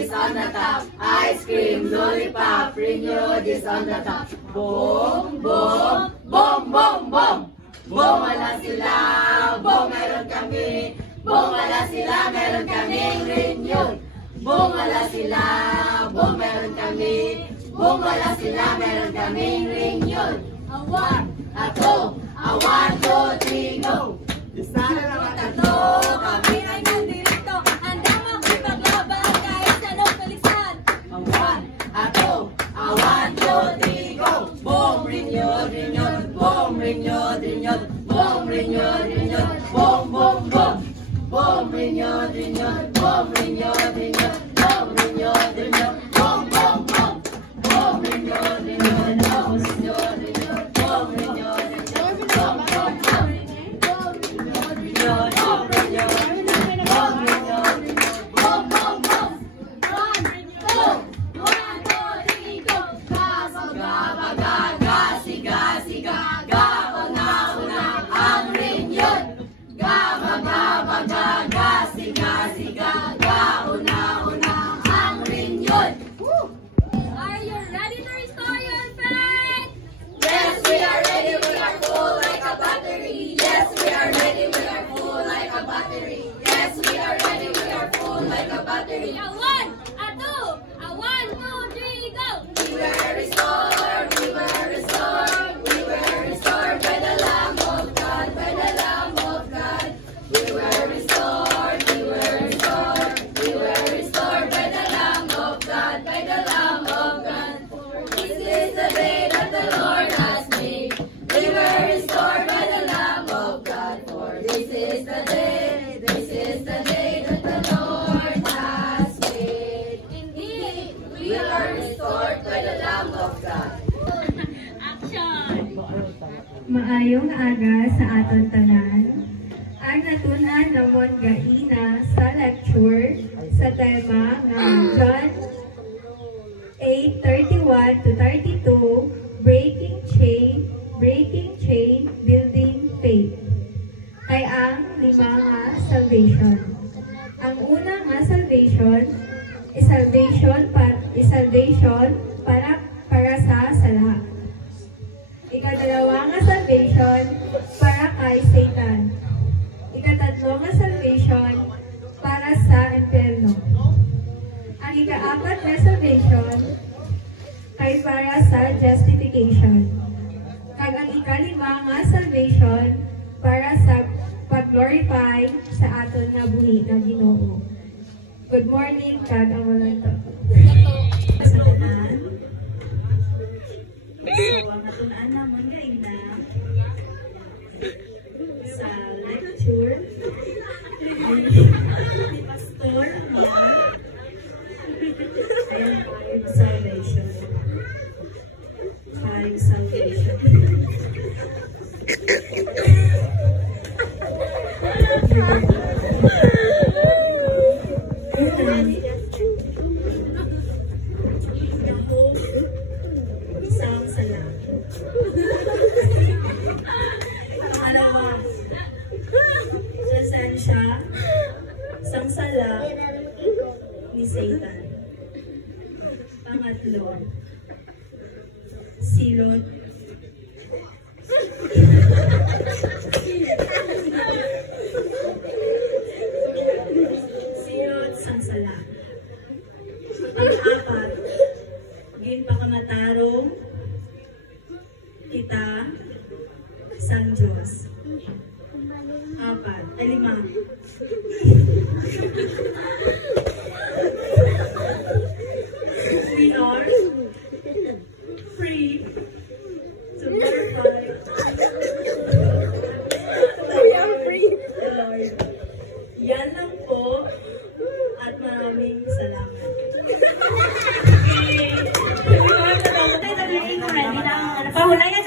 roadies on the top. Ice cream, lollipop, bring your roadies on the top. Boom, boom, boom, boom, boom. Boom, wala sila, boom, meron kami. Boom, wala sila, meron kaming reunion. Boom, wala sila, boom, meron kami. Boom, wala sila, meron kaming reunion. A one, a two, a one, two, three, go. Isa na naman tatlo, kami ay nandito. Handa makipaglaban kahit sa anong kaligsan. A one, a two, a one, two, three, go. Boom, reunion, reunion. Boom, reunion, reunion. Boom, reunion, reunion. Boom, boom, boom. Boom, reunion, reunion. Boom, reunion, reunion. Boom, reunion, reunion. Boom, boom, boom. Boom, reunion, reunion. Boom, reunion, reunion. Boom, reunion, reunion. Boom, boom, boom. Boom, reunion, reunion. Boom, reunion, reunion. Boom, reunion, reunion. Boom, boom, boom. 1, 2, 1, 2, 3, go. Kasaga, baga, gasiga, siga, gauna-una ang reunion. Gabaga, baga, gasiga, siga, gauna-una ang reunion. Are you ready to restore your faith? Yes, we are ready. We are full like a battery. Yes, we are ready. We are full like a battery. Yes, we are ready. We are full like a battery. A one, a two, a 1, 2, 3, go. We were restored. We were restored. We were restored by the Lamb of God. By the Lamb of God. We were restored. We were restored. We were restored by the Lamb of God. By the Lamb of God. This is the day that the Lord has made. We were restored by the Lamb of God. For this is the day. This is the day that the Lord has made. Indeed, We are restored by the Lamb of God. action. Maayong aga sa aton tanan. Ang natun-an namon gaina sa lecture sa tema nga John 8:31 to 32, Breaking Chain, Building Faith. Kay ang lima nga salvation. Ang una nga salvation is salvation para sa sala. Ikadalawa nga salvation para kay Satan. Ikatatlo nga salvation para sa impyerno. Ang ikaapat nga salvation kay para sa justification. Kag ang ikalima nga salvation para sa pag-glorify sa aton nga buhi nga Ginoo. Good morning, kag ang walang to. Sa tanan. So, ang atunaan namon nga ina sa lecture ni Pastor Mark. Ayan, salvation. Isang sala. Pangalawa, saan siya? Isang sala ni Satan. Pangatlo, sirot. Sirot sang sala. Pang-apat, ginpakamatarong kita sang Diyos. Lima. We are free to glorify. We are free. The Lord. Yan lang po at maraming salamat. Okay. Pahulayan